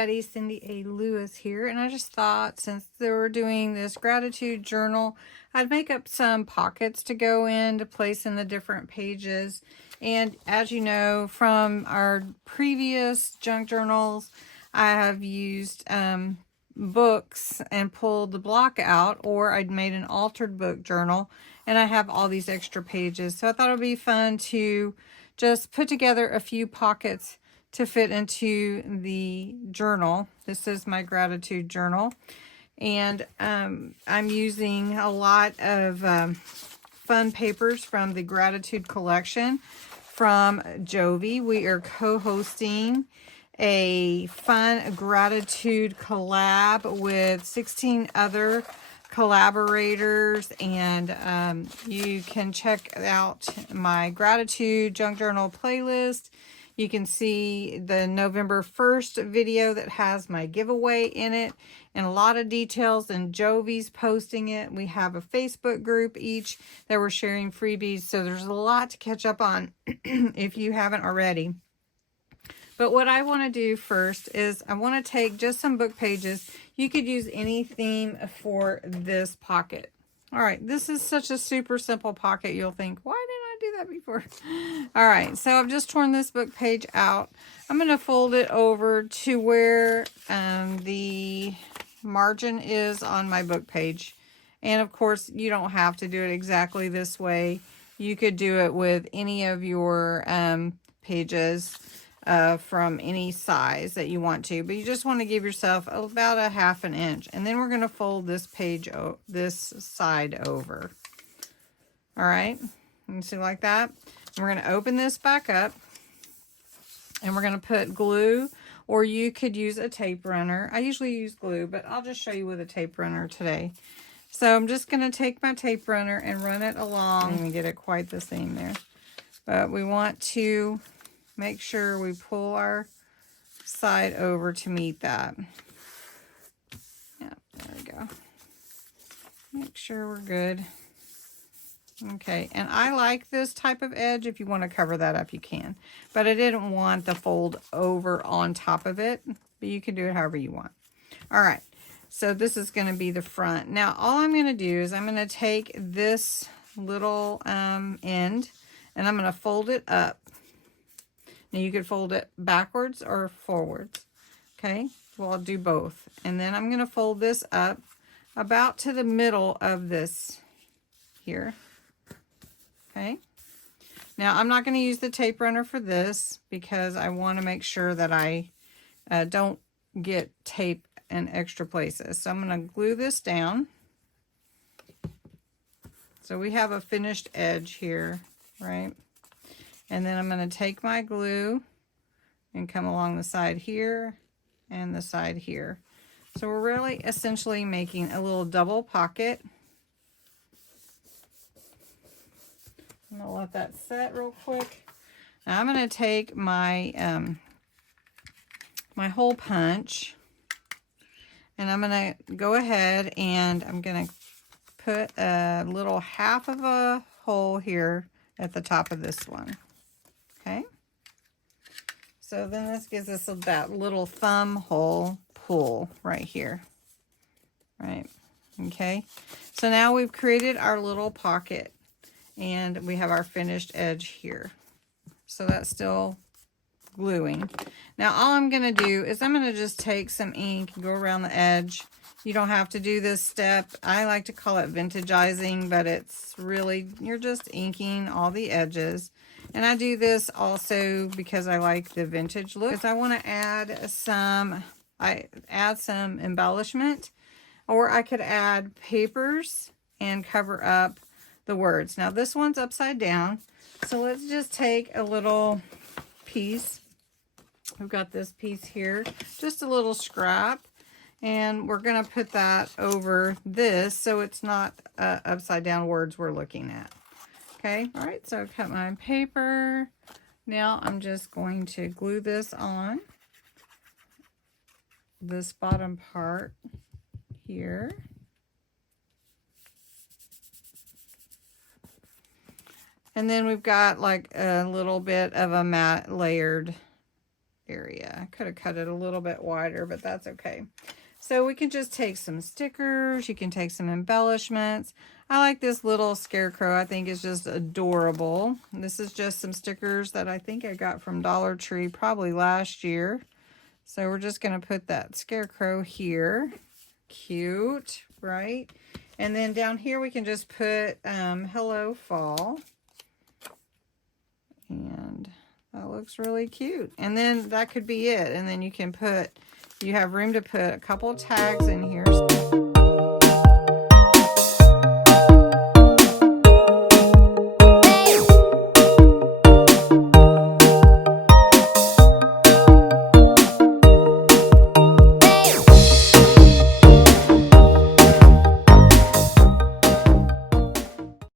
everybody, Cindy A. Lewis here, and I just thought since they were doing this gratitude journal, I'd make up some pockets to go in to place in the different pages. And as you know from our previous junk journals, I have used books and pulled the block out, or I'd made an altered book journal, and I have all these extra pages. So I thought it would be fun to just put together a few pockets to fit into the journal. This is my gratitude journal, and I'm using a lot of fun papers from the gratitude collection from Jovi. We are co-hosting a fun gratitude collab with 16 other collaborators, and you can check out my gratitude junk journal playlist. You can see the November 1st video that has my giveaway in it and a lot of details, and Jovi's posting it. We have a Facebook group each that we're sharing freebies, so there's a lot to catch up on if you haven't already. But what I want to do first is I want to take just some book pages. You could use any theme for this pocket. All right, this is such a super simple pocket. You'll think, why didn't I do that before? All right, so I've just torn this book page out. I'm going to fold it over to where the margin is on my book page. And of course, you don't have to do it exactly this way. You could do it with any of your pages from any size that you want to, but you just want to give yourself about a ½ inch, and then we're going to fold this page, this side over. All right, you see like that. And we're going to open this back up, and we're going to put glue, or you could use a tape runner. I usually use glue, but I'll just show you with a tape runner today. So I'm just going to take my tape runner and run it along. I didn't even get it quite the same there, but we want to make sure we pull our side over to meet that. Yeah, there we go. Make sure we're good. Okay, and I like this type of edge. If you want to cover that up, you can. But I didn't want the fold over on top of it, but you can do it however you want. All right, so this is going to be the front. Now, all I'm going to do is I'm going to take this little end, and I'm going to fold it up. Now you could fold it backwards or forwards. Okay, well, I'll do both. And then I'm going to fold this up about to the middle of this here. Okay, now I'm not going to use the tape runner for this because I want to make sure that I don't get tape in extra places. So I'm going to glue this down. So we have a finished edge here, right? And then I'm going to take my glue and come along the side here and the side here. So we're really essentially making a little double pocket. I'm going to let that set real quick. Now I'm going to take my my hole punch, and I'm going to go ahead and I'm going to put a little ½ of a hole here at the top of this one. Okay, so then this gives us that little thumb hole pull right here, right? Okay, so now we've created our little pocket, and we have our finished edge here. So that's still gluing. Now all I'm going to do is I'm going to just take some ink and go around the edge. You don't have to do this step. I like to call it vintageizing, but it's really, you're just inking all the edges. And I do this also because I like the vintage look. Because I want to add some, embellishment, or I could add papers and cover up the words. Now this one's upside down, so let's just take a little piece. We've got this piece here, just a little scrap, and we're going to put that over this so it's not upside down words we're looking at. Okay, all right, so I cut my paper. Now I'm just going to glue this on this bottom part here. And then we've got like a little bit of a matte layered area. I could have cut it a little bit wider, but that's okay. So we can just take some stickers. You can take some embellishments. I like this little scarecrow. I think it's just adorable. This is just some stickers that I think I got from Dollar Tree probably last year. So we're just going to put that scarecrow here. Cute, right? And then down here we can just put Hello Fall. And that looks really cute. And then that could be it. And then you can put, you have room to put a couple tags in here.